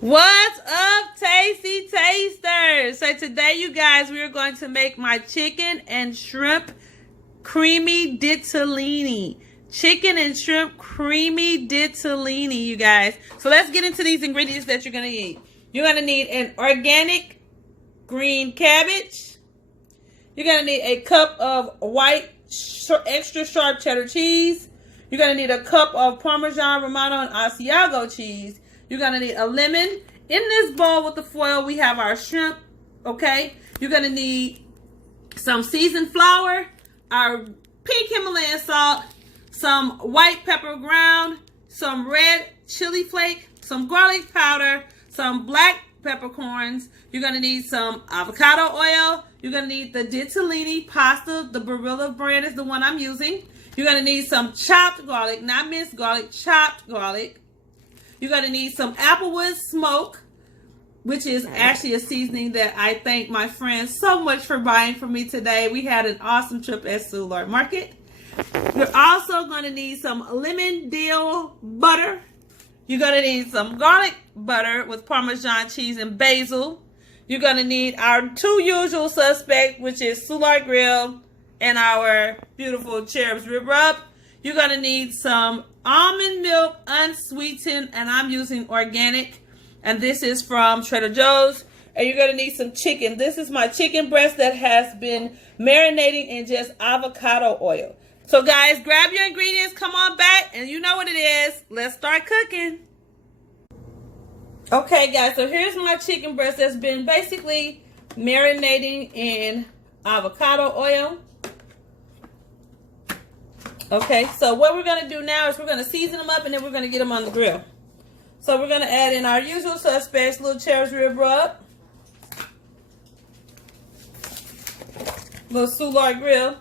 What's up, tasty tasters? So today, you guys, we are going to make my chicken and shrimp creamy ditalini. Chicken and shrimp creamy ditalini, you guys. So let's get into these ingredients that you're going to need. You're going to need an organic green cabbage. You're going to need a cup of white extra sharp cheddar cheese. You're going to need a cup of Parmesan, Romano, and Asiago cheese. You're going to need a lemon. In this bowl with the foil, we have our shrimp, okay? You're going to need some seasoned flour, our pink Himalayan salt, some white pepper ground, some red chili flake, some garlic powder, some black peppercorns. You're going to need some avocado oil. You're going to need the Ditalini Pasta. The Barilla brand is the one I'm using. You're going to need some chopped garlic, not minced garlic, chopped garlic. You're going to need some Applewood Smoke, which is actually a seasoning that I thank my friends so much for buying for me today. We had an awesome trip at Soulard Market. You're also going to need some lemon dill butter. You're going to need some garlic butter with Parmesan cheese and basil. You're going to need our two usual suspects, which is Soulard Grill and our beautiful Cherib rib rub. You're going to need some almond milk, unsweetened, and I'm using organic. And this is from Trader Joe's. And you're going to need some chicken. This is my chicken breast that has been marinating in just avocado oil. So guys, grab your ingredients, come on back, and you know what it is. Let's start cooking. Okay guys, so here's my chicken breast that's been basically marinating in avocado oil. Okay, so what we're going to do now is we're going to season them up and then we're going to get them on the grill. So we're going to add in our usual suspects, little Cherib rib rub, little Soulard Grill,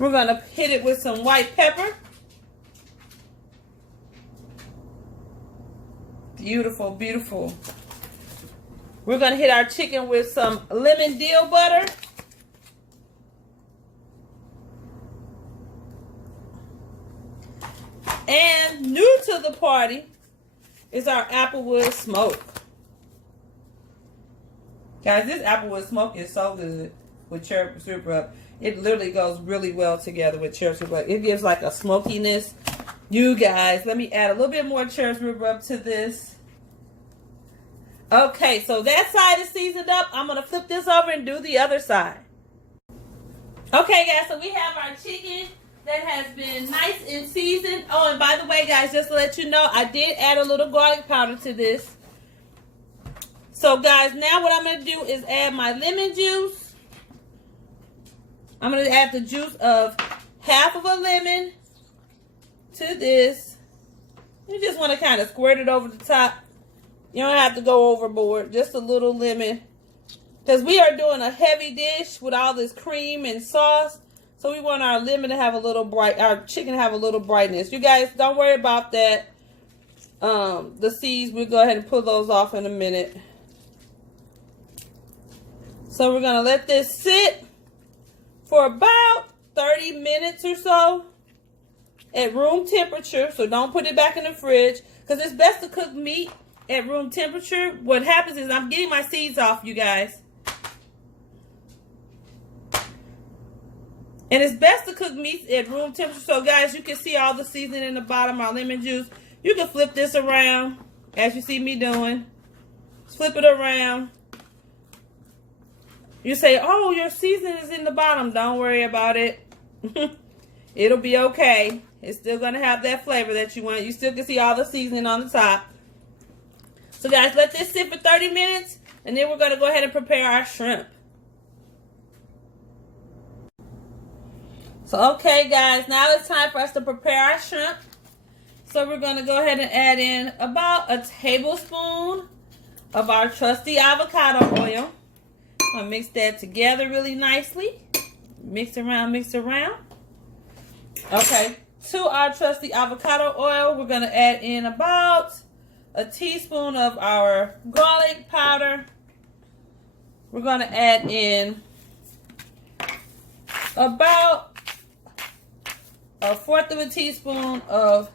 we're going to hit it with some white pepper. Beautiful, beautiful. We're going to hit our chicken with some lemon dill butter. And new to the party is our Applewood Smoke. Guys, this Applewood Smoke is so good with Cherib rib rub. It literally goes really well together with Cherib rib rub. It gives like a smokiness. You guys, let me add a little bit more Cherib rib rub to this. Okay, so that side is seasoned up. I'm going to flip this over and do the other side. Okay, guys, so we have our chicken that has been nice and seasoned. Oh, and by the way, guys, just to let you know, I did add a little garlic powder to this. So, guys, now what I'm going to do is add my lemon juice. I'm going to add the juice of half of a lemon to this. You just want to kind of squirt it over the top. You don't have to go overboard. Just a little lemon. Because we are doing a heavy dish with all this cream and sauce. So we want our lemon to have a little our chicken to have a little brightness. You guys, don't worry about that. The seeds, we'll go ahead and pull those off in a minute. So we're going to let this sit for about 30 minutes or so at room temperature. So don't put it back in the fridge. Because it's best to cook meat at room temperature. What happens is I'm getting my seeds off, you guys. And it's best to cook meat at room temperature. So guys, you can see all the seasoning in the bottom, our lemon juice. You can flip this around as you see me doing. Flip it around. You say, oh, your seasoning is in the bottom. Don't worry about it. It'll be okay. It's still going to have that flavor that you want. You still can see all the seasoning on the top. So guys, let this sit for 30 minutes, and then we're going to go ahead and prepare our shrimp. So, okay, guys, now it's time for us to prepare our shrimp. So we're going to go ahead and add in about a tablespoon of our trusty avocado oil. I'm going to mix that together really nicely. Mix around, mix around. Okay, to our trusty avocado oil, we're going to add in about a teaspoon of our garlic powder. We're going to add in about 1/4 of a teaspoon of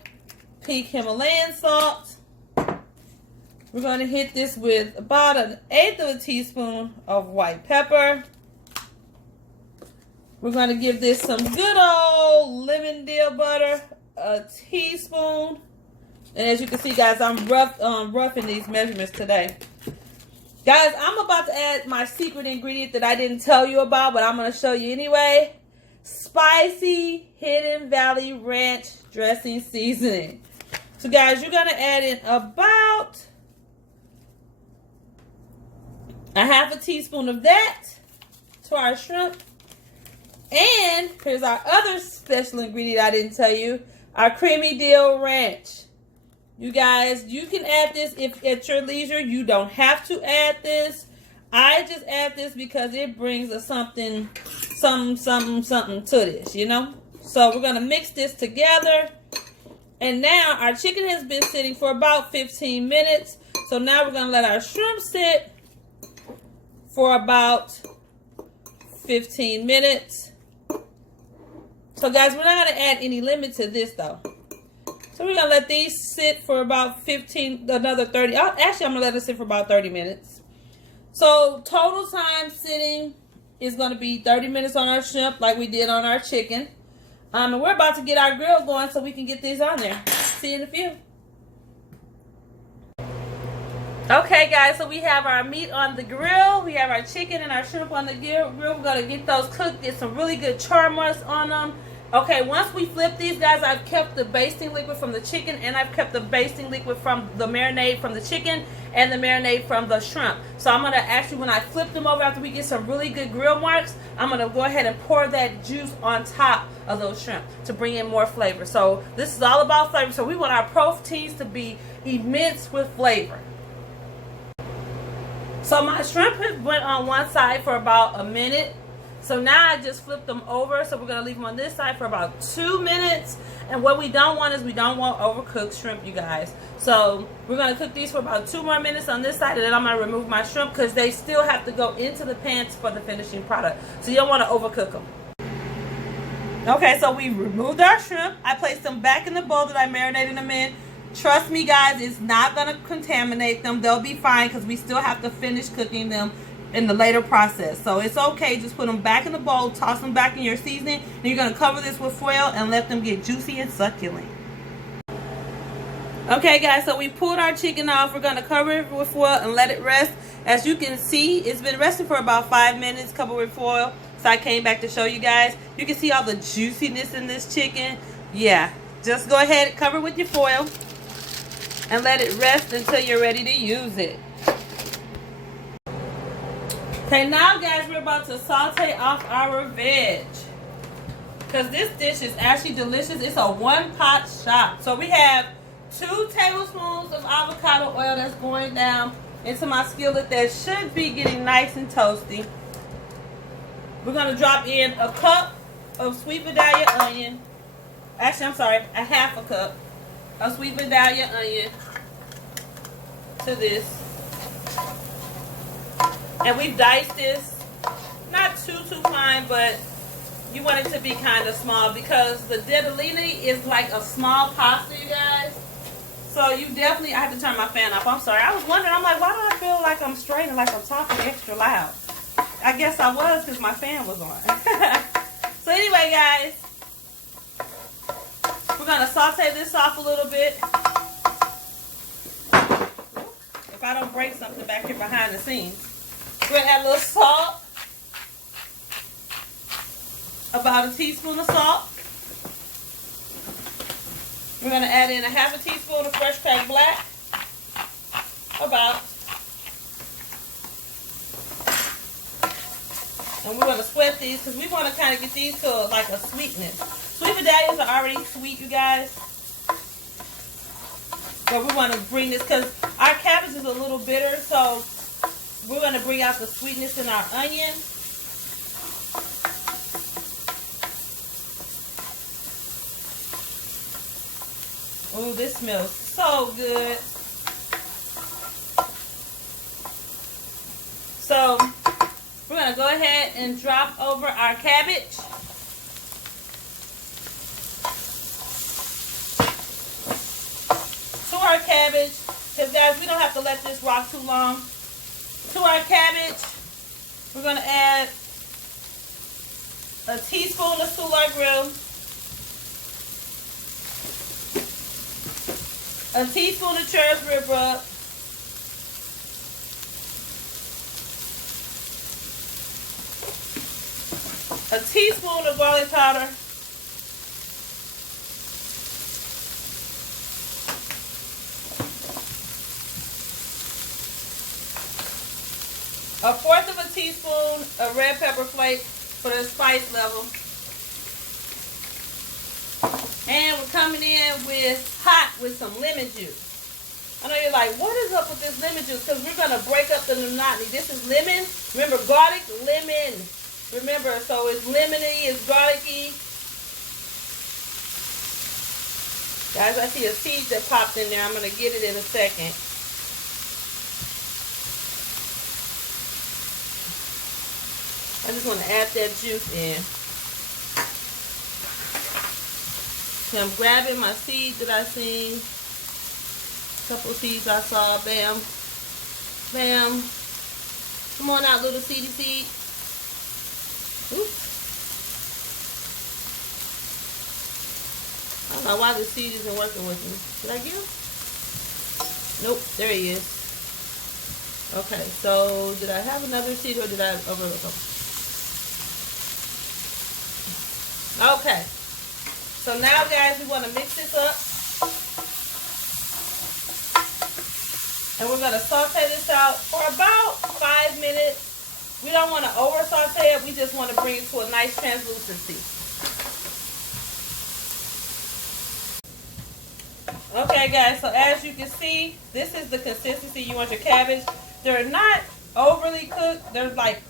pink Himalayan salt. We're going to hit this with about 1/8 of a teaspoon of white pepper. We're going to give this some good old lemon deal butter, a teaspoon. And as you can see, guys, I'm roughing these measurements today. Guys, I'm about to add my secret ingredient that I didn't tell you about, but I'm going to show you anyway. Spicy Hidden Valley Ranch dressing seasoning. So, guys, you're going to add in about 1/2 teaspoon of that to our shrimp. And here's our other special ingredient I didn't tell you, our creamy dill ranch. You guys, you can add this if at your leisure. You don't have to add this. I just add this because it brings a something to this, you know. So we're going to mix this together. And now our chicken has been sitting for about 15 minutes. So now we're going to let our shrimp sit for about 15 minutes. So guys, we're not going to add any lemon to this though. So we're going to let these sit for about 15, another 30. Actually, I'm going to let it sit for about 30 minutes. So total time sitting is going to be 30 minutes on our shrimp like we did on our chicken. And we're about to get our grill going so we can get these on there. See you in a few. Okay, guys, so we have our meat on the grill. We have our chicken and our shrimp on the grill. We're going to get those cooked, get some really good char marks on them. Okay, once we flip these, guys, I've kept the basting liquid from the chicken, and I've kept the basting liquid from the marinade from the chicken and the marinade from the shrimp. So I'm going to actually, when I flip them over after we get some really good grill marks, I'm going to go ahead and pour that juice on top of those shrimp to bring in more flavor. So this is all about flavor. So we want our proteins to be immense with flavor. So my shrimp went on one side for about a minute. So now I just flipped them over. So we're going to leave them on this side for about 2 minutes. And what we don't want is we don't want overcooked shrimp, you guys. So we're going to cook these for about 2 more minutes on this side. And then I'm going to remove my shrimp because they still have to go into the pans for the finishing product. So you don't want to overcook them. Okay, so we removed our shrimp. I placed them back in the bowl that I marinated them in. Trust me, guys, it's not going to contaminate them. They'll be fine because we still have to finish cooking them in the later process. So it's okay. Just put them back in the bowl, toss them back in your seasoning. Then you're going to cover this with foil and let them get juicy and succulent. Okay, guys, so we pulled our chicken off. We're going to cover it with foil and let it rest. As you can see, it's been resting for about 5 minutes, covered with foil. So I came back to show you guys. You can see all the juiciness in this chicken. Yeah, just go ahead and cover it with your foil and let it rest until you're ready to use it. Okay, now guys, we're about to saute off our veg. Because this dish is actually delicious. It's a one-pot shop. So we have 2 tablespoons of avocado oil that's going down into my skillet that should be getting nice and toasty. We're going to drop in a cup of sweet Vidalia onion. Actually, I'm sorry, a 1/2 cup of sweet Vidalia onion to this. And we've diced this, not too fine, but you want it to be kind of small because the ditalini is like a small pasta, you guys. So you definitely, I have to turn my fan off. I'm sorry. I was wondering, I'm like, why do I feel like I'm straining, like I'm talking extra loud? I guess I was because my fan was on. So anyway, guys, we're going to saute this off a little bit. If I don't break something back here behind the scenes. We're going to add a little salt. About a teaspoon of salt. We're going to add in a 1/2 teaspoon of fresh cracked black. About. And we're going to sweat these because we want to kind of get these to like a sweetness. Sweet Vidalias are already sweet, you guys. But we want to bring this because our cabbage is a little bitter, so we're going to bring out the sweetness in our onion. Oh, this smells so good. So we're going to go ahead and drop over our cabbage. our cabbage, because guys, we don't have to let this rock too long. To our cabbage, we're going to add a teaspoon of Soulard Grill, a teaspoon of Cherib rib rub, a teaspoon of garlic powder, a fourth of a teaspoon of red pepper flakes for the spice level. And we're coming in with some lemon juice. I know you're like, what is up with this lemon juice? Because we're going to break up the monotony. This is lemon. Remember, garlic, lemon. Remember, so it's lemony, it's garlicky. Guys, I see a seed that popped in there. I'm going to get it in a second. I just want to add that juice in. So I'm grabbing my seed that I seen. A couple seeds I saw. Bam. Bam. Come on out, little seedy seed. Oops. I don't know why the seed isn't working with me. Did I get him? Nope. There he is. Okay. So did I have another seed or did I overlook him? Okay. So now, guys, we want to mix this up. And we're going to saute this out for about 5 minutes. We don't want to over saute it. We just want to bring it to a nice translucency. Okay, guys. So as you can see, this is the consistency you want your cabbage. They're not overly cooked. They're like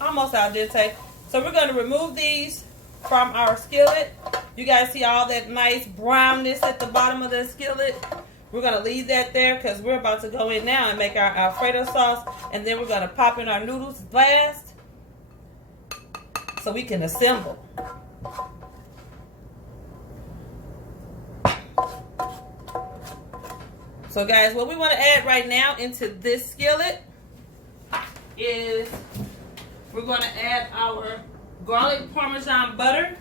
almost al dente. So we're going to remove these from our skillet. You guys see all that nice brownness at the bottom of the skillet. We're going to leave that there because we're about to go in now and make our Alfredo sauce. And then we're going to pop in our noodles last so we can assemble. So guys, what we want to add right now into this skillet is we're going to add our garlic Parmesan butter,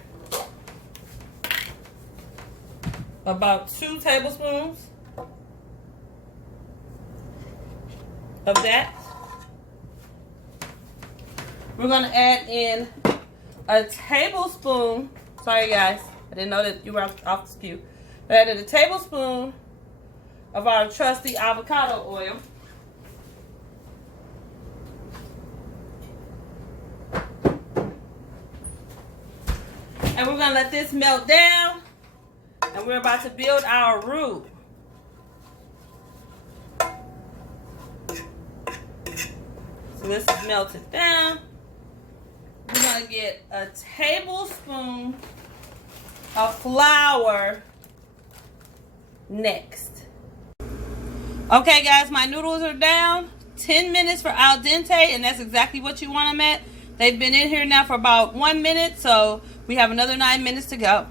about 2 tablespoons of that. We're going to add in a tablespoon, sorry guys, I didn't know that you were off the skew. We added a tablespoon of our trusty avocado oil. And we're going to let this melt down. And we're about to build our roux. So this is melted down. We're going to get a tablespoon of flour next. Okay, guys, my noodles are down. 10 minutes for al dente, and that's exactly what you want them at. They've been in here now for about 1 minute, so we have another 9 minutes to go.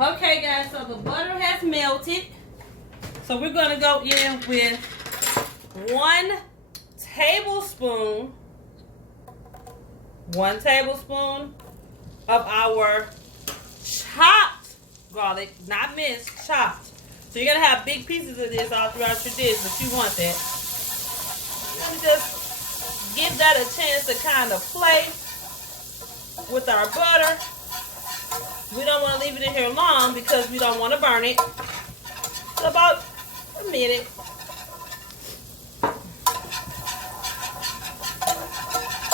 Okay, guys, so the butter has melted. So we're going to go in with 1 tablespoon of our chopped garlic, not minced, chopped. So you're going to have big pieces of this all throughout your dish, but you want that. You're going to just give that a chance to kind of play with our butter. We don't want to leave it in here long because we don't want to burn it. So about a minute.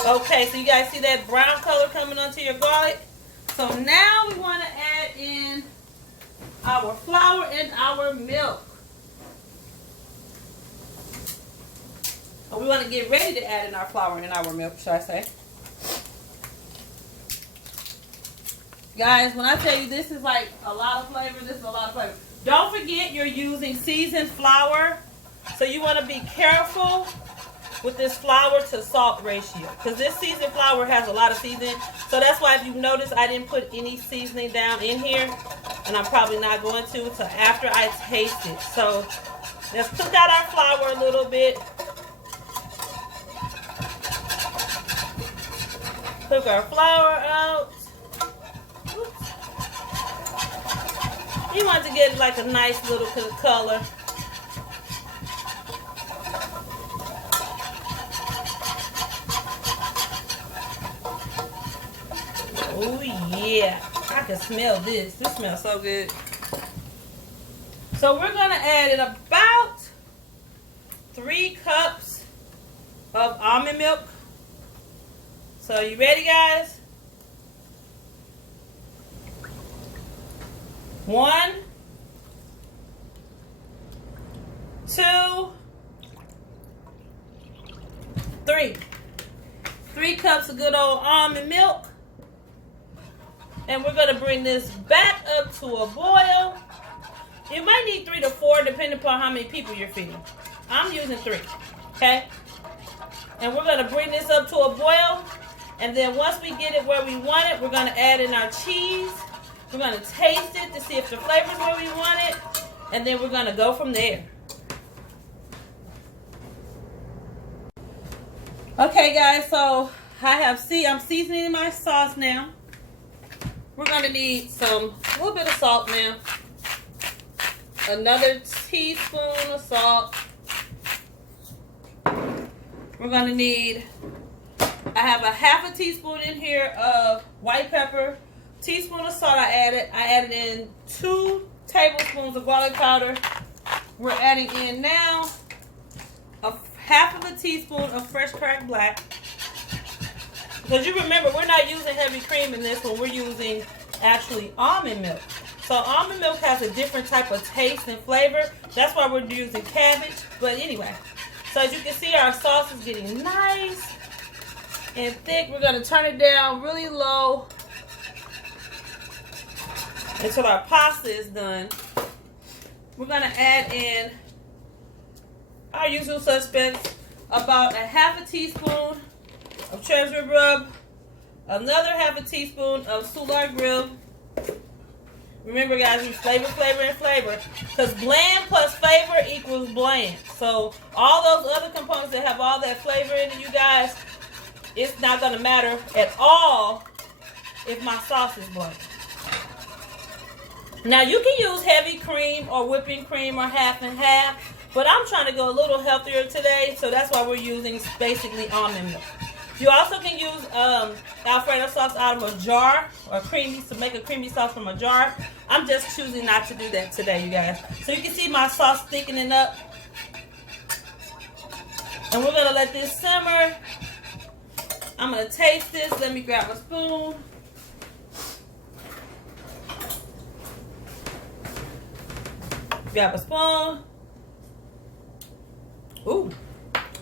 Okay, so you guys see that brown color coming onto your garlic? So now we want to add in our flour and our milk. Or we want to get ready to add in our flour and our milk, should I say. Guys, when I tell you this is like a lot of flavor, this is a lot of flavor. Don't forget you're using seasoned flour. So you want to be careful with this flour to salt ratio, because this seasoned flour has a lot of seasoning. So that's why if you notice, I didn't put any seasoning down in here, and I'm probably not going to until after I taste it. So let's cook out our flour a little bit. Cook our flour out. Oops. You want to get like a nice little color. Oh yeah, I can smell this. This smells so good. So we're gonna add in about 3 cups of almond milk. So you ready, guys? 1, 2, 3. 3 cups of good old almond milk. And we're going to bring this back up to a boil. You might need 3 to 4 depending upon how many people you're feeding. I'm using 3, okay? And we're going to bring this up to a boil. And then once we get it where we want it, we're going to add in our cheese. We're going to taste it to see if the flavor's where we want it. And then we're going to go from there. Okay, guys, so I'm seasoning my sauce now. We're going to need a little bit of salt now. Another teaspoon of salt. We're going to need, I have a half a teaspoon in here of white pepper. Teaspoon of salt I added in 2 tablespoons of garlic powder. We're adding in now half of a teaspoon of fresh cracked black. Because you remember, we're not using heavy cream in this one. We're using actually almond milk. So almond milk has a different type of taste and flavor. That's why we're using cabbage. But anyway, so as you can see, our sauce is getting nice and thick. We're going to turn it down really low until our pasta is done. We're going to add in our usual suspects, about a half a teaspoon of Cherib rub, another half a teaspoon of Soulard Grill. Remember, guys, we flavor, and flavor. Because bland plus flavor equals bland. So all those other components that have all that flavor in it, you guys, it's not going to matter at all if my sauce is bland. Now, you can use heavy cream or whipping cream or half and half. But I'm trying to go a little healthier today. So that's why we're using basically almond milk. You also can use Alfredo sauce out of a jar, or to make a creamy sauce from a jar. I'm just choosing not to do that today, you guys. So you can see my sauce thickening up. And we're going to let this simmer. I'm going to taste this. Let me grab a spoon. Grab a spoon. Ooh,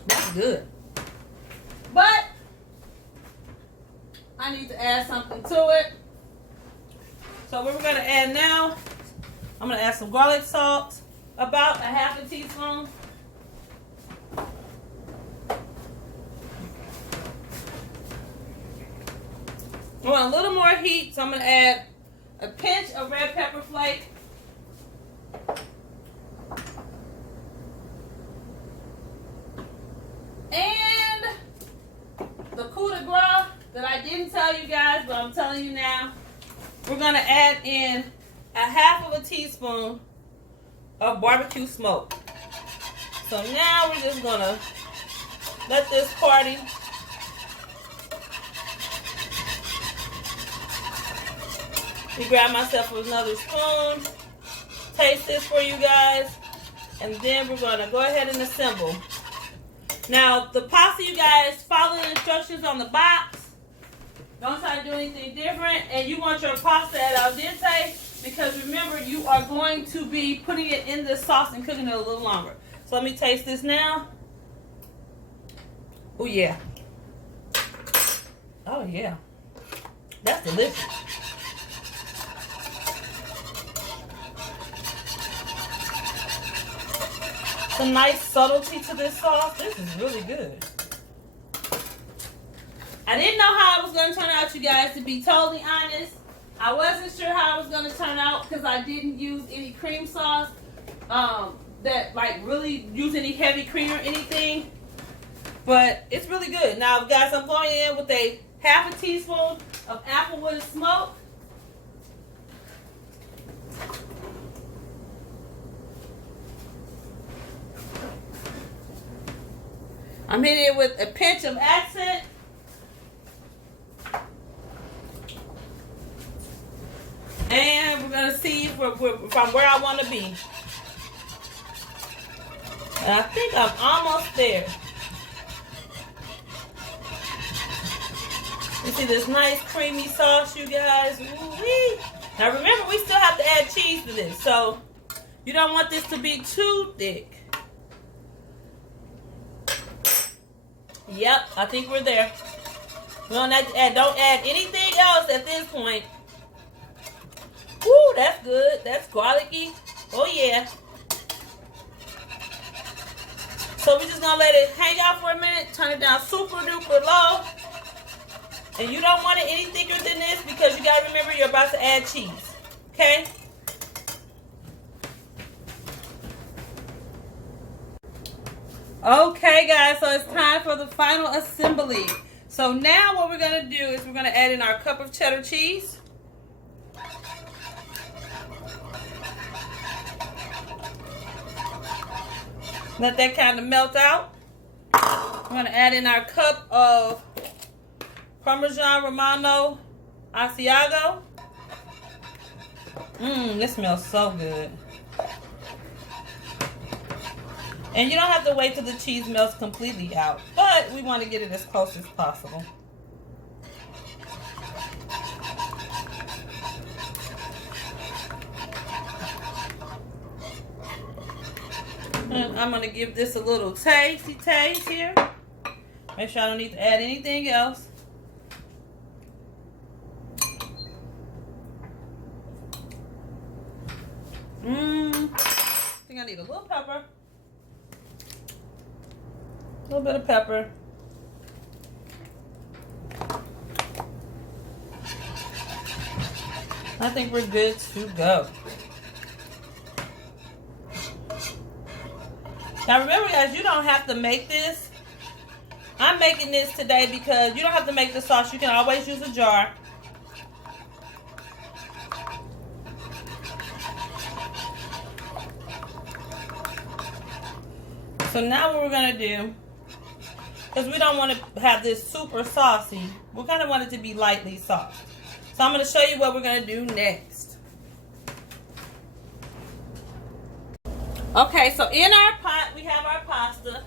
that's good. But I need to add something to it. So what we're going to add now, I'm going to add some garlic salt, about a half a teaspoon. I want a little more heat, so I'm going to add a pinch of red pepper flake. And the coup de grace that I didn't tell you guys, but I'm telling you now, we're going to add in a half of a teaspoon of BBQ Smoke. So now we're just going to let this party. We grab myself another spoon, taste this for you guys, and then we're going to go ahead and assemble. Now, the pasta, you guys, follow the instructions on the box. Don't try to do anything different. And you want your pasta at al dente, because remember, you are going to be putting it in this sauce and cooking it a little longer. So let me taste this now. Oh, yeah. Oh, yeah. That's delicious. Some nice subtlety to this sauce. This is really good. I didn't know how it was going to turn out, you guys, to be totally honest. I wasn't sure how it was going to turn out because I didn't use any cream sauce that like really use any heavy cream or anything. But it's really good. Now, guys, I'm going in with a half a teaspoon of Applewood Smoke. I'm hitting it with a pinch of accent. And we're going to see if I'm where I want to be. And I think I'm almost there. You see this nice creamy sauce, you guys. Woo-wee. Now remember, we still have to add cheese to this. So you don't want this to be too thick. Yep, I think we're there. We don't have to add, don't add anything else at this point. Woo, that's good. That's garlicky. Oh, yeah. So we're just going to let it hang out for a minute. Turn it down super duper low. And you don't want it any thicker than this because you got to remember you're about to add cheese. Okay? Okay, guys. So it's time for the final assembly. So now what we're going to do is we're going to add in our cup of cheddar cheese. Let that kind of melt out. I'm going to add in our cup of Parmesan Romano Asiago. This smells so good. And you don't have to wait till the cheese melts completely out, but we want to get it as close as possible. And I'm going to give this a little tasty taste here. Make sure I don't need to add anything else. I think I need a little pepper. A little bit of pepper. I think we're good to go. Now remember, guys, you don't have to make this. I'm making this today because you don't have to make the sauce. You can always use a jar. So now what we're going to do, because we don't want to have this super saucy, we kind of want it to be lightly sauced. So I'm going to show you what we're going to do next. Okay, so in our pot, we have our pasta.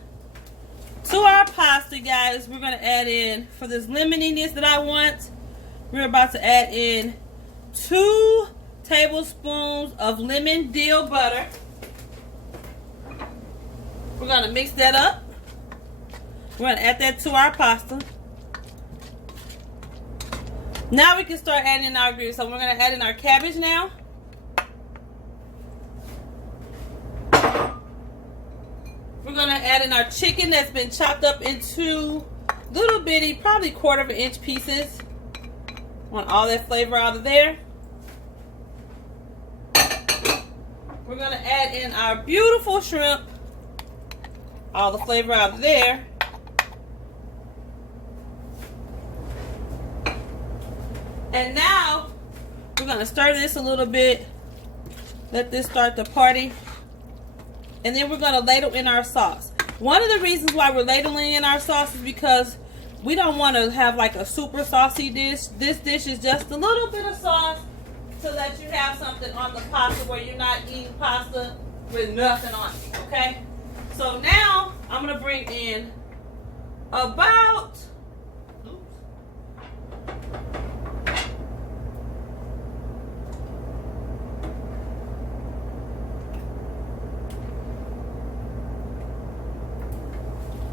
To our pasta, guys, we're going to add in, for this lemoniness that I want, we're about to add in 2 tablespoons of lemon dill butter. We're going to mix that up. We're going to add that to our pasta. Now we can start adding in our ingredients. So we're going to add in our cabbage now. We're going to add in our chicken that's been chopped up into little bitty, probably 1/4 inch pieces. Want all that flavor out of there. We're going to add in our beautiful shrimp. All the flavor out of there. And now we're going to stir this a little bit. Let this start to party. And then we're going to ladle in our sauce. One of the reasons why we're ladling in our sauce is because we don't want to have like a super saucy dish. This dish is just a little bit of sauce to let you have something on the pasta where you're not eating pasta with nothing on it. Okay? So now I'm going to bring in about,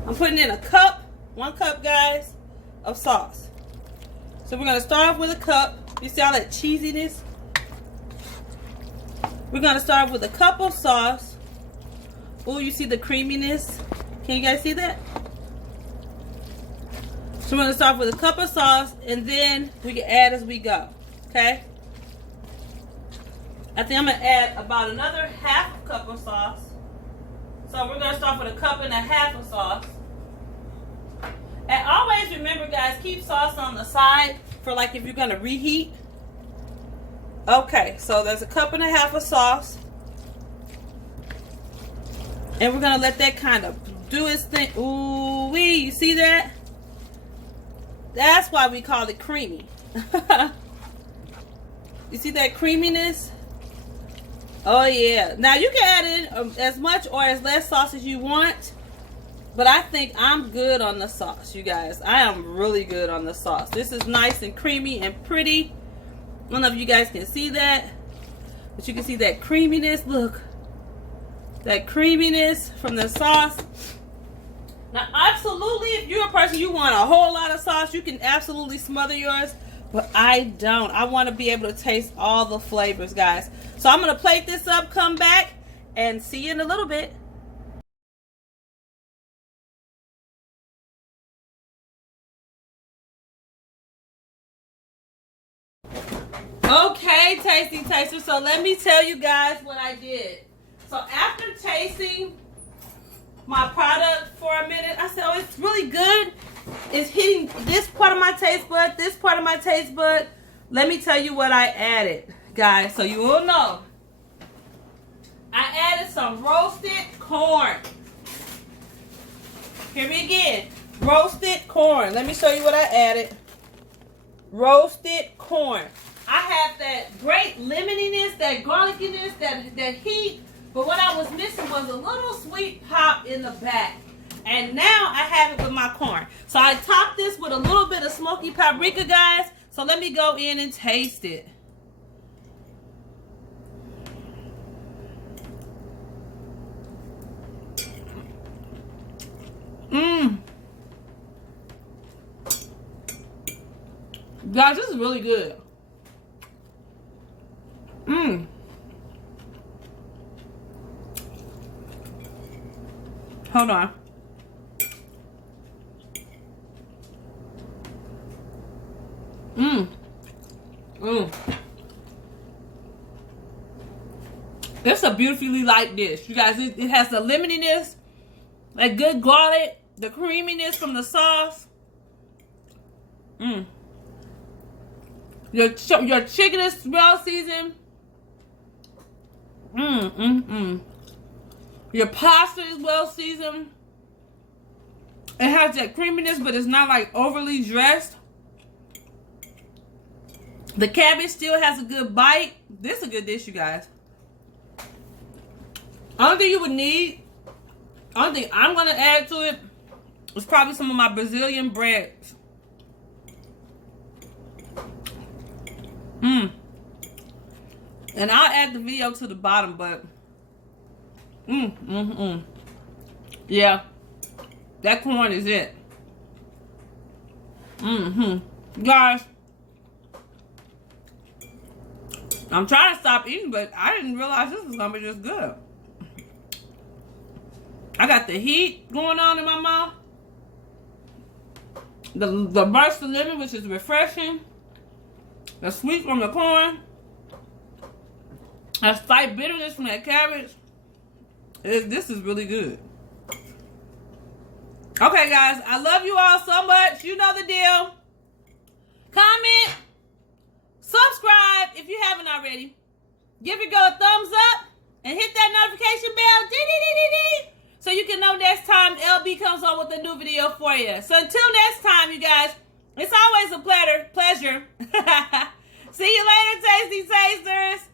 I'm putting in 1 cup, guys, of sauce. So we're going to start off with a cup. You see all that cheesiness? We're going to start off with a cup of sauce. Oh, you see the creaminess? Can you guys see that? So we're going to start with a cup of sauce, and then we can add as we go. Okay? I think I'm going to add about another half a cup of sauce. So we're going to start with a cup and a half of sauce. And always remember, guys, keep sauce on the side for like if you're going to reheat. Okay, so there's a cup and a half of sauce. And we're going to let that kind of do its thing. Ooh wee, you see that? That's why we call it creamy. You see that creaminess? Oh yeah. Now you can add in as much or as less sauce as you want. But I think I'm good on the sauce, you guys. I am really good on the sauce. This is nice and creamy and pretty. I don't know if you guys can see that. But you can see that creaminess. Look. That creaminess from the sauce. Now, absolutely, if you're a person, you want a whole lot of sauce, you can absolutely smother yours. But I don't. I want to be able to taste all the flavors, guys. So I'm going to plate this up, come back, and see you in a little bit. Okay, tasty tasters. So let me tell you guys what I did. So after tasting my product for a minute, I said, oh, it's really good. It's hitting this part of my taste bud, this part of my taste bud. Let me tell you what I added, guys, so you will know. I added some roasted corn. Hear me again. Roasted corn. Let me show you what I added. Roasted corn. I have that great lemoniness, that garlickiness, that heat. But what I was missing was a little sweet pop in the back. And now I have it with my corn. So I topped this with a little bit of smoky paprika, guys. So let me go in and taste it. Guys, this is really good. Hold on. It's a beautifully light dish. You guys, it has the lemoniness, that good garlic, the creaminess from the sauce. Your chicken is well seasoned. Your pasta is well seasoned. It has that creaminess, but it's not like overly dressed. The cabbage still has a good bite. This is a good dish, you guys. Only thing you would need, only thing I'm gonna add to it is probably some of my Brazilian breads. And I'll add the video to the bottom, but yeah, that corn is it. Guys, I'm trying to stop eating, but I didn't realize this was gonna be this good. I got the heat going on in my mouth, the burst of lemon, which is refreshing, the sweet from the corn, a slight bitterness from that cabbage. This is really good. Okay, guys, I love you all so much. You know the deal. Comment, subscribe if you haven't already. Give your girl a thumbs up and hit that notification bell. So you can know next time LB comes on with a new video for you. So until next time, you guys, it's always a pleasure. See you later, Tasty Tasters.